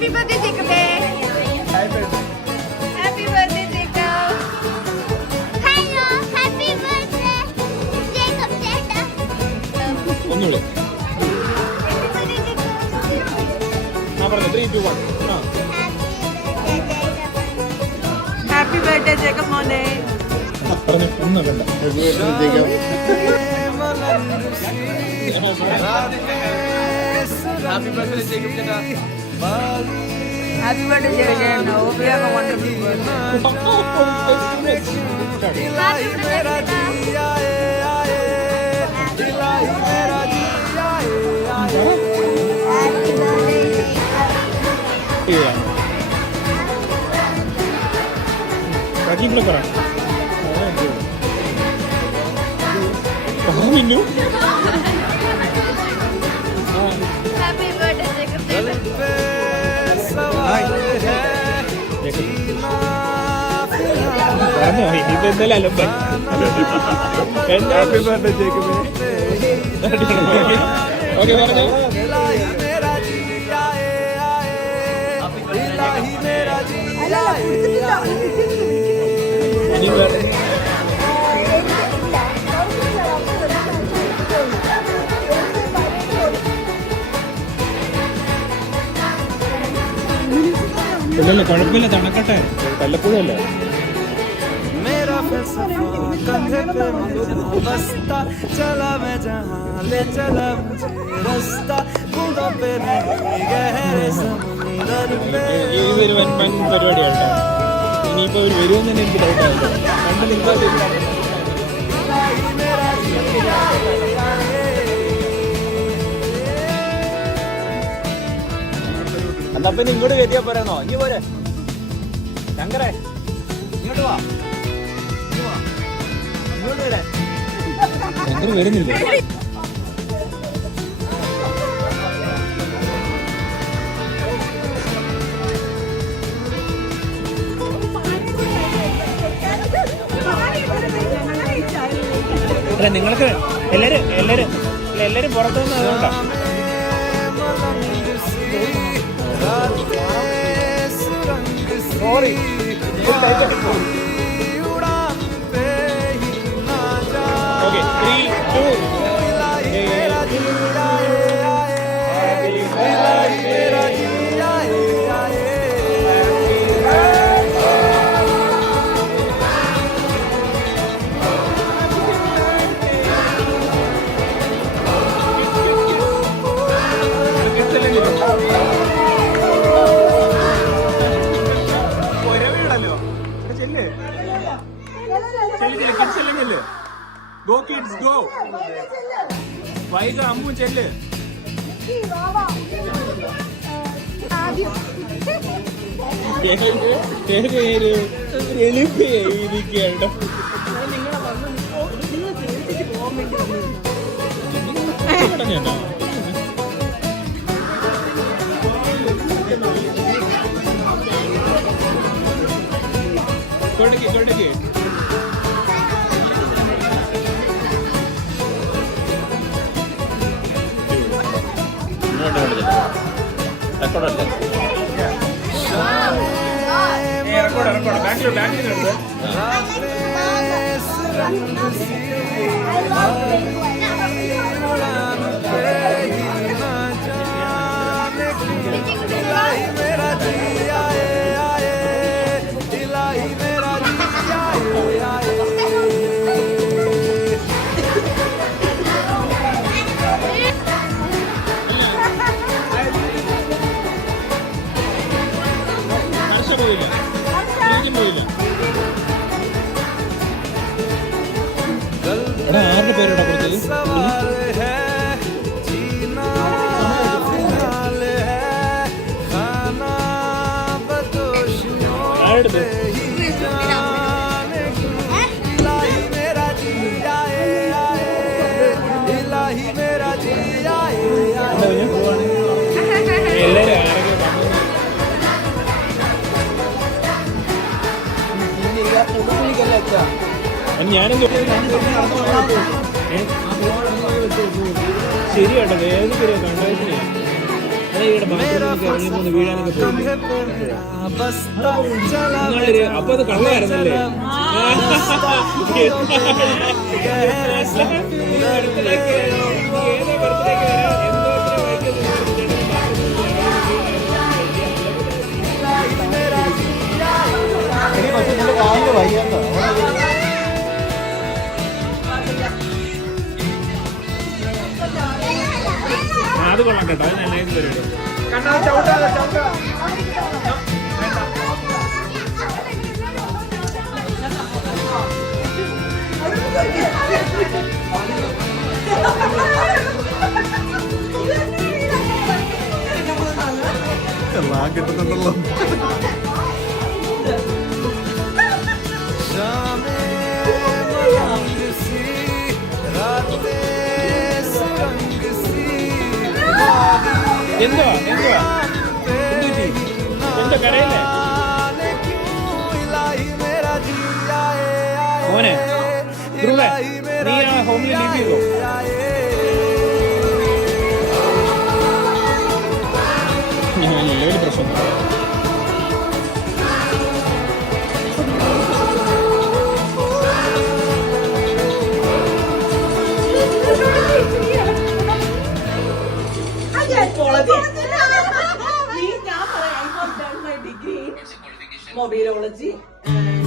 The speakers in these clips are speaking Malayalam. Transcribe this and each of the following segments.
Happy birthday, Jacob. Happy birthday, Jacob. Hello, happy birthday, Jacob ചേട്ടാ. ഒന്നുകൂടെ ആ പറഞ്ഞു 3, 2, 1 Happy birthday, Jacob മോനെ. പറഞ്ഞു ഒന്നുമല്ല Happy birthday, Jacob ചേട്ടാ. Happy birthday, Jacob. Hope you have a wonderful birthday. ഇവിടെ പറ മിന്നു Happy birthday, Jacob. പറഞ്ഞോ ഇനിയിപ്പോ എന്തായാലും അലമ്പ ഹാപ്പി ബർത്ത്ഡേ ജേക്കബ് ഓക്കെ പറഞ്ഞോ ഇല്ലല്ല കുഴപ്പമില്ല തണക്കട്ടെ വല്ലപ്പോഴും അല്ല ഇതൊരു വൻ പരിപാടിയാണ് ഇനിയിപ്പോ അവർ വരുമെന്ന് തന്നെ എനിക്ക് ഡൗട്ടാണ് കണ്ട് നിങ്ങൾ എന്നാ പിന്നെ ഇങ്ങോട്ട് കയറ്റിയാ പോരാന്നോ ഇനി പോരെ ശങ്കരേ ഇങ്ങോട്ട് വാ ഇങ്ങോട്ട് വരാൻ ശങ്കർ വരുന്നില്ല അല്ല നിങ്ങൾക്ക് എല്ലാരും പുറത്തു നിന്ന് അതുകൊണ്ടാ sorry okay 3, 2 Go kids, go! വൈക അമ്മു ചെല്ല് എളുപ്പയിരിക്കണ്ടോ കൊടുക്ക് ബാംഗ്ലൂർ ആരുടെ പേരോടാ കൊടുത്തത് ആരുടെ എല്ലാരും ഞാനും ശരിയാട്ടോ ഏത് പേര് കണ്ടായിട്ടില്ല അപ്പൊ അത് കള്ളായിരുന്നല്ലേ? അത് കൊള്ളാം കേട്ടോ, അത് നന്നായിട്ട് വരും. എല്ലാം കിട്ടുന്നുണ്ടല്ലോ. എന്തുവാ എന്തുവാ എന്താ കരയില്ലേ മോനെ? ധ്രുവേ, നീ ആ ഹോമിൽ ലീവ് ചെയ്തോ? വലിയ പ്രശ്നം. Mobilology and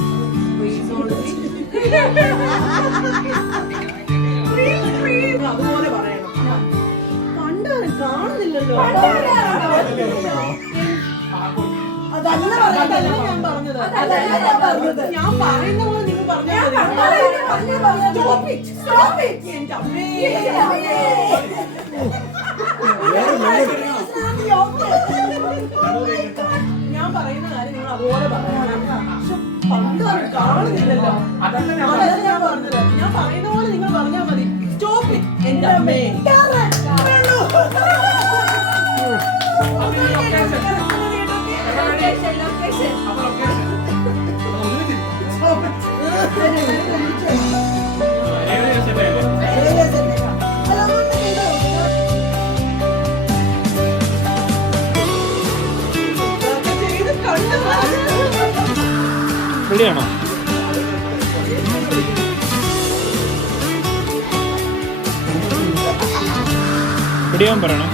phrenology. അതുപോലെ പറയണം. പണ്ട് കാണുന്നില്ലല്ലോ. അതല്ല ഞാൻ പറഞ്ഞത്. ഞാൻ പറയുന്ന പോലെ നിങ്ങൾ പറഞ്ഞാൽ മതി. എന്റെ അമ്മേ. ഞാൻ പറയുന്ന കാര്യം നിങ്ങൾ അതുപോലെ പറയണം. പണ്ട് കാണുന്നില്ലല്ലോ. അതല്ല ഞാൻ പറഞ്ഞത്. ഞാൻ പറയുന്ന പോലെ നിങ്ങൾ പറഞ്ഞാൽ മതി. സ്റ്റോപ്പ് ഇറ്റ് എന്റെ അമ്മേ. റെഡിയാണോ? റെഡിയാവാൻ പറയണേ.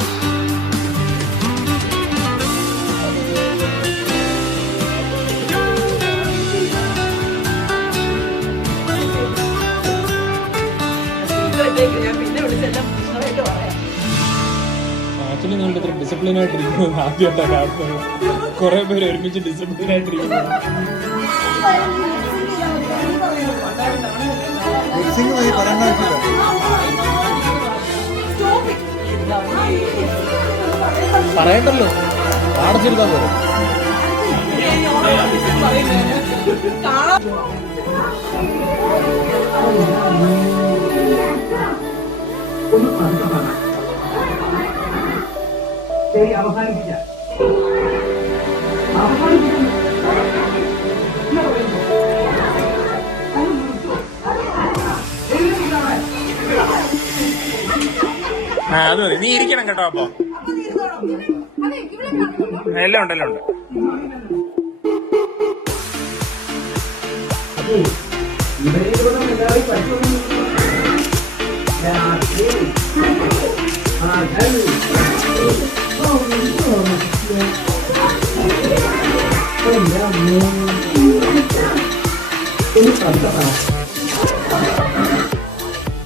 ആക്ച്വലി നിങ്ങളുടെ ഇത്ര ഡിസിപ്ലിനായിട്ടിരിക്കുന്നത് ആദ്യമായിട്ടാണ് കാണുന്നത്. കുറെ പേര് ഒരുമിച്ച് ഡിസിപ്ലിനായിട്ടിരിക്കുന്നത്. പറയണ്ടല്ലോ, അടച്ചിരുത്താൻ പോലും. ശരി, അവസാനിപ്പിക്കാം. അത് മതി, നീ ഇരിക്കണം കേട്ടോ. അപ്പൊ എല്ലാം ഉണ്ട്, എല്ലാം ഉണ്ട്.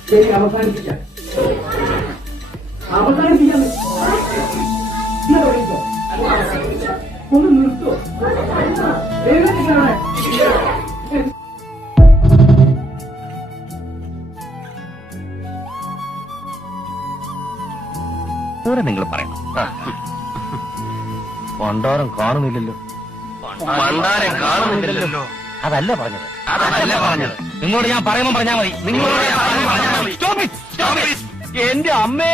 ശരി, അവസാനിപ്പിക്കാം. അവസാനിപ്പിക്കാം. ഒന്ന് നിർത്തോ? നിങ്ങൾ പറയണം. പണ്ടാരം കാണുന്നില്ലല്ലോ. പണ്ടാരം കാണുന്നില്ലല്ലോ. അതല്ല പറഞ്ഞത്. നിങ്ങളോട് ഞാൻ പറയുമ്പോൾ പറഞ്ഞാൽ മതി. നിങ്ങളോട് എന്റെ അമ്മേ.